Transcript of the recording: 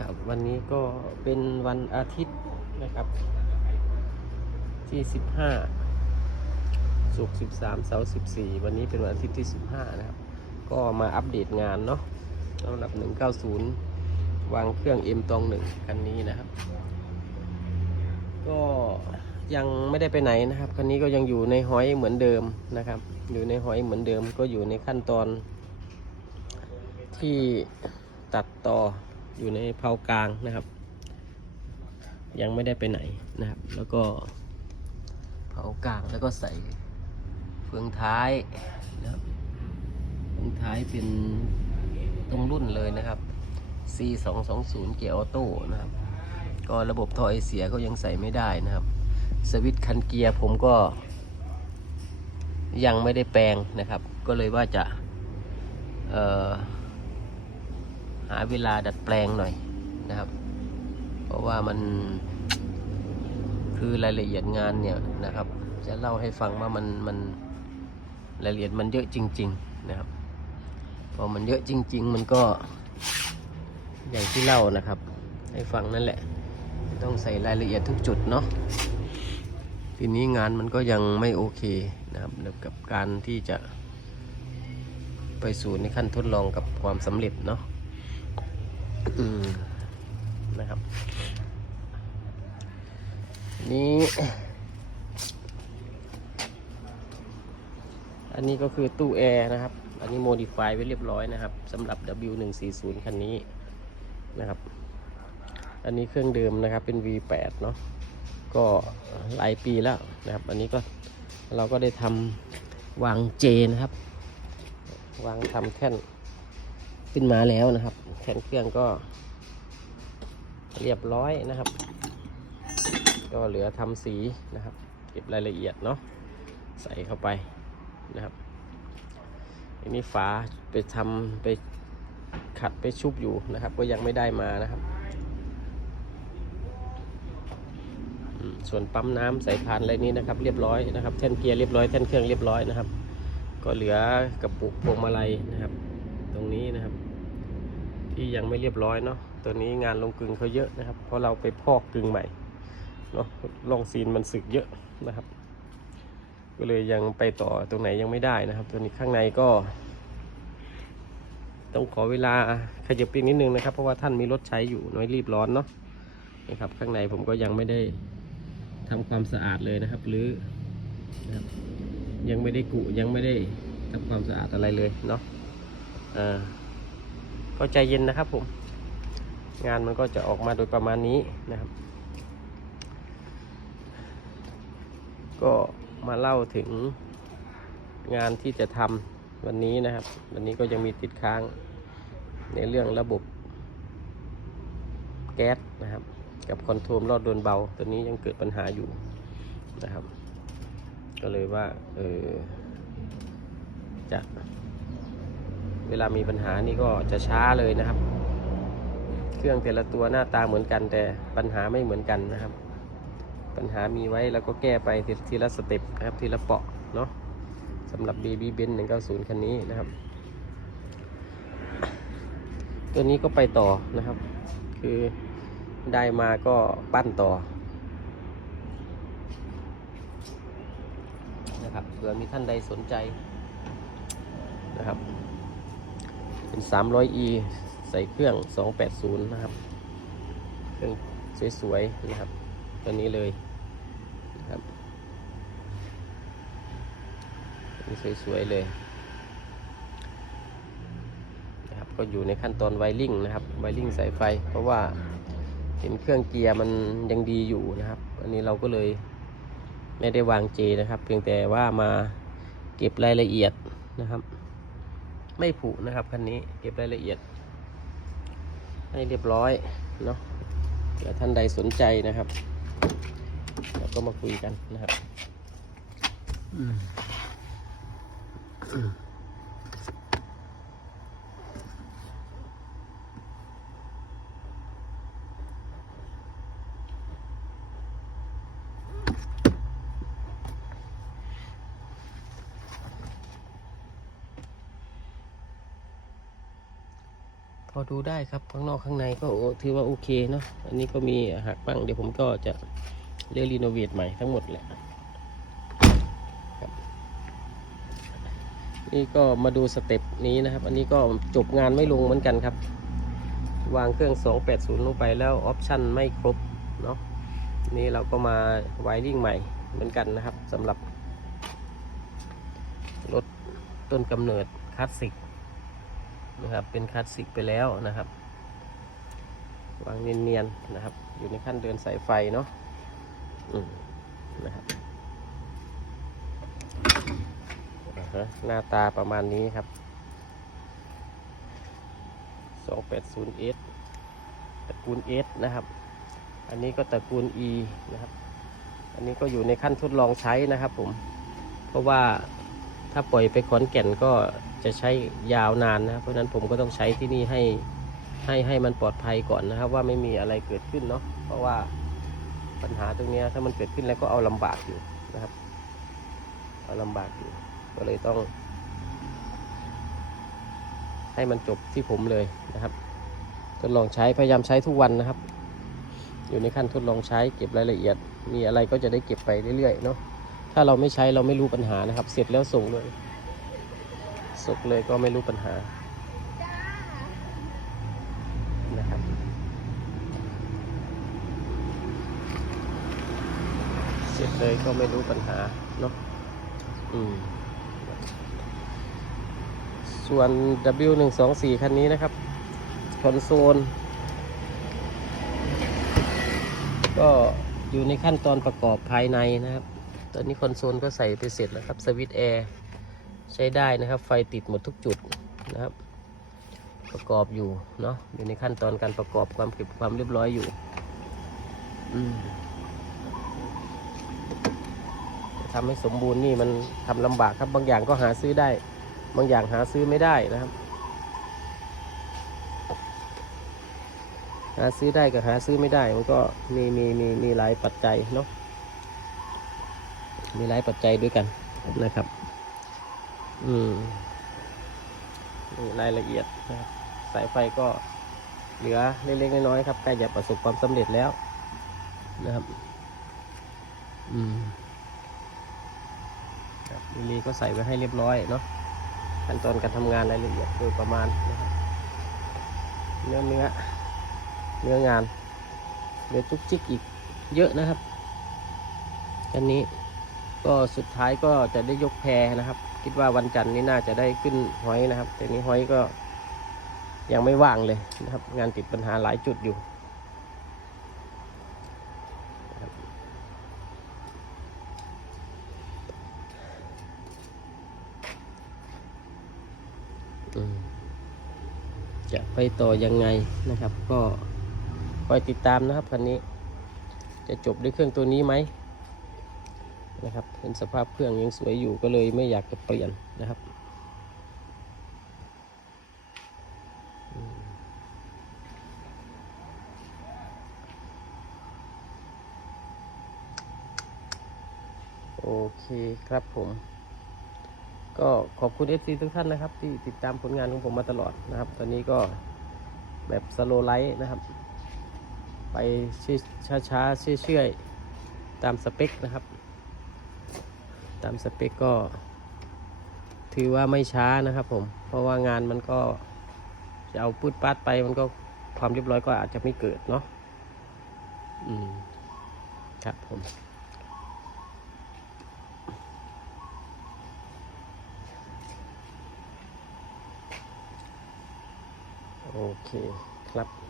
ครับวันนี้ก็เป็นวันอาทิตย์นะครับ ที่สิบห้าศุกร์สิบสามเสาร์สิบสี่วันนี้เป็นวันอาทิตย์ที่สิบห้านะครับ ก็มาอัปเดตงานเนาะสำหรับหนึ่งเก้าศูนย์วางเครื่องเอ็มตองหนึ่งคันนี้นะครับ ก็ยังไม่ได้ไปไหนนะครับ คันนี้ก็ยังอยู่ในหอยเหมือนเดิมนะครับ อยู่ในหอยเหมือนเดิม ก็อยู่ในขั้นตอนที่ตัดต่อ อยู่ในเผากลางนะครับ ยังไม่ได้ไปไหนนะครับ แล้วก็เผากลางแล้วก็ใส่เฟืองท้ายนะครับเฟืองท้ายเป็นตรงรุ่นเลยนะครับ C 2 2 0 เกียร์ออโต้นะครับ ก็ระบบท่อไอเสียก็ยังใส่ไม่ได้นะครับ สวิตช์คันเกียร์ผมก็ ยังไม่ได้แปลงนะครับ ก็เลยว่าจะ เอ่อ หาเวลาดัดแปลงหน่อยนะครับ เพราะว่ามันคือรายละเอียดงานเนี่ยนะครับ จะเล่าให้ฟังว่ามันมันรายละเอียดมันเยอะจริง ๆนะครับพอมันเยอะจริง ๆ มันก็อย่างที่เล่านะครับ ให้ฟังนั่นแหละ ต้องใส่รายละเอียดทุกจุดเนาะทีนี้งานมันก็ยังไม่โอเคนะครับกับการที่จะไปสู่ในขั้นทดลองกับความสำเร็จเนาะ นะครับ นี้ อันนี้ก็คือตู้แอร์นะครับ อันนี้โมดิฟายไว้เรียบร้อยนะครับสำหรับ W140 คันนี้นะครับ อันนี้เครื่องเดิมนะครับเป็น V8 เนาะก็หลายปีแล้วนะครับ อันนี้ก็เราก็ได้ทำวางเจนะครับ วางทำแท่น ขึ้นมาแล้วนะครับ แขนเครื่องก็ เรียบร้อยนะครับ ก็เหลือทำสีนะครับ เก็บรายละเอียดเนาะใส่เข้าไปนะครับอันนี้ฝาไปทำไปขัดไปชุบอยู่นะครับ ก็ยังไม่ได้มานะครับส่วนปั๊มน้ำใส่พานอะไรนี้นะครับ เรียบร้อยนะครับแท่นเกียร์เรียบร้อยแท่นเครื่องเรียบร้อยนะครับ ก็เหลือกระปุกพวงมาลัยนะครับ ตรงนี้นะครับ ที่ยังไม่เรียบร้อยเนาะตัวนี้งานลงกลึงเขาเยอะนะครับ เพราะเราไปพอกกลึงใหม่เนาะลองซีนมันสึกเยอะนะครับ ก็เลยยังไปต่อตรงไหนยังไม่ได้นะครับ ตัวนี้ข้างในก็ ต้องขอเวลาขยับปีกนิดนึงนะครับ เพราะว่าท่านมีรถใช้อยู่น้อยรีบร้อนเนาะนะครับ ข้างในผมก็ยังไม่ได้ทำความสะอาดเลยนะครับ หรือนะครับยังไม่ได้กุยังไม่ได้ทำความสะอาดอะไรเลยเนาะอ่า ก็ใจเย็นนะครับผม งานมันก็จะออกมาโดยประมาณนี้นะครับ ก็มาเล่าถึงงานที่จะทำวันนี้นะครับ วันนี้ก็ยังมีติดค้างในเรื่องระบบแก๊สนะครับ กับคอนโทรลรอดโดนเบา ตัวนี้ยังเกิดปัญหาอยู่นะครับ ก็เลยว่าเออจะ เวลามีปัญหานี่ก็จะช้าเลยนะครับ เครื่องแต่ละตัวหน้าตาเหมือนกัน แต่ปัญหาไม่เหมือนกันนะครับ ปัญหามีไว้แล้วก็แก้ไปทีละสเต็ปนะครับทีละเปาะเนาะสำหรับ Baby b e n 190 คันนี้นะครับ ตัวนี้ก็ไปต่อนะครับ คือได้มาก็ปั้นต่อนะครับเผื่อมีท่านใดสนใจนะครับ เป็น 300e ใส่เครื่อง 280 นะครับ เครื่องสวยๆนะครับ ตัวนี้เลยนะครับนี้สวยๆเลยนะครับ ก็อยู่ในขั้นตอนไวริ่งนะครับ ไวริ่งสายไฟ เพราะว่าเห็นเครื่องเกียร์มันยังดีอยู่นะครับ อันนี้เราก็เลยไม่ได้วางเจนะครับ เพียงแต่ว่ามาเก็บรายละเอียดนะครับ ไม่ผุนะครับคันนี้เก็บรายละเอียด ให้เรียบร้อยเนาะเดี๋ยวท่านใดสนใจนะครับเราก็มาคุยกันนะครับ อืม พอดูได้ครับข้างนอกข้างในก็ถือว่าโอเคเนาะอันนี้ก็มีหักบ้างเดี๋ยวผมก็จะเรียกรีโนเวทใหม่ทั้งหมดแหละนี่ก็มาดูสเต็ปนี้นะครับ อันนี้ก็จบงานไม่ลงเหมือนกันครับ วางเครื่อง 280 ลงไปแล้วออปชันไม่ครบเนาะนี่เราก็มาไวริ่งใหม่เหมือนกันนะครับสำหรับรถต้นกำเนิดคลาสสิก นะครับ เป็นคลาสสิกไปแล้วนะครับ วางเนียนๆนะครับ อยู่ในขั้นเดินสายไฟเนาะอืมนะครับหน้าตาประมาณนี้ครับ 280S ตระกูล S นะครับ อันนี้ก็ตระกูล E นะครับ อันนี้ก็อยู่ในขั้นทดลองใช้นะครับผม เพราะว่า ถ้าปล่อยไปขอนแก่นก็จะใช้ยาวนานนะครับเพราะฉะนั้นผมก็ต้องใช้ที่นี่ให้ให้ให้มันปลอดภัยก่อนนะครับ ว่าไม่มีอะไรเกิดขึ้นเนาะเพราะว่าปัญหาตรงนี้ถ้ามันเกิดขึ้นแล้วก็เอาลำบากอยู่นะครับ เอาลำบากอยู่ ก็เลยต้อง ให้มันจบที่ผมเลยนะครับทดลองใช้พยายามใช้ทุกวันนะครับ อยู่ในขั้นทดลองใช้เก็บรายละเอียด มีอะไรก็จะได้เก็บไปเรื่อยๆเนาะ ถ้าเราไม่ใช้เราไม่รู้ปัญหานะครับ เสร็จแล้วส่งเลยส่งเลยก็ไม่รู้ปัญหานะครับเสร็จเลยก็ไม่รู้ปัญหาเนาะอืมส่วน W124 คันนี้นะครับคอนโซลก็อยู่ในขั้นตอนประกอบภายในนะครับ ตอนนี้คอนโซลก็ใส่ไปเสร็จแล้วครับสวิตช์แอร์ใช้ได้นะครับ ไฟติดหมดทุกจุดนะครับ ประกอบอยู่เนาะอยู่ในขั้นตอนการประกอบความเก็บความเรียบร้อยอยู่อืมทำให้สมบูรณ์นี่มันทำลำบากครับบางอย่างก็หาซื้อได้ บางอย่างหาซื้อไม่ได้นะครับ หาซื้อได้กับหาซื้อไม่ได้ มันก็มีมีมีมีหลายปัจจัยเนาะ มีหลายปัจจัยด้วยกันนะครับ อืมนี่รายละเอียดนะครับสายไฟก็เหลือเล็กๆน้อยๆครับใกล้จะประสบความสำเร็จแล้วนะครับ อืมครับมิลลีก็ใส่ไว้ให้เรียบร้อยเนาะขั้นตอนการทำงานรายละเอียดโดยประมาณนะครับเนื้อเนื้อเนื้องานเหลือจุกจิกอีกเยอะนะครับอันนี้ ก็สุดท้ายก็จะได้ยกแพรนะครับ คิดว่าวันจันทร์นี้น่าจะได้ขึ้นหอยนะครับ แต่นี้หอยก็ยังไม่ว่างเลยนะครับ งานติดปัญหาหลายจุดอยู่จะไปต่อยังไงนะครับ ก็คอยติดตามนะครับคันนี้ จะจบด้วยเครื่องตัวนี้ไหม นะครับ เห็นสภาพเครื่องยังสวยอยู่ก็เลยไม่อยากจะเปลี่ยนนะครับโอเคครับผม ก็ขอบคุณ FC ทุกท่านนะครับ ที่ติดตามผลงานของผมมาตลอดนะครับ ตอนนี้ก็แบบสโลไลท์นะครับ ไปช้าช้าๆเชื่อยๆ ตามสเปคนะครับ ตามสเปคก็ถือว่าไม่ช้านะครับผม เพราะว่างานมันก็จะเอาปืดปัดไปมันก็ความเรียบร้อยก็อาจจะไม่เกิดเนาะ อืม ครับผม โอเคครับ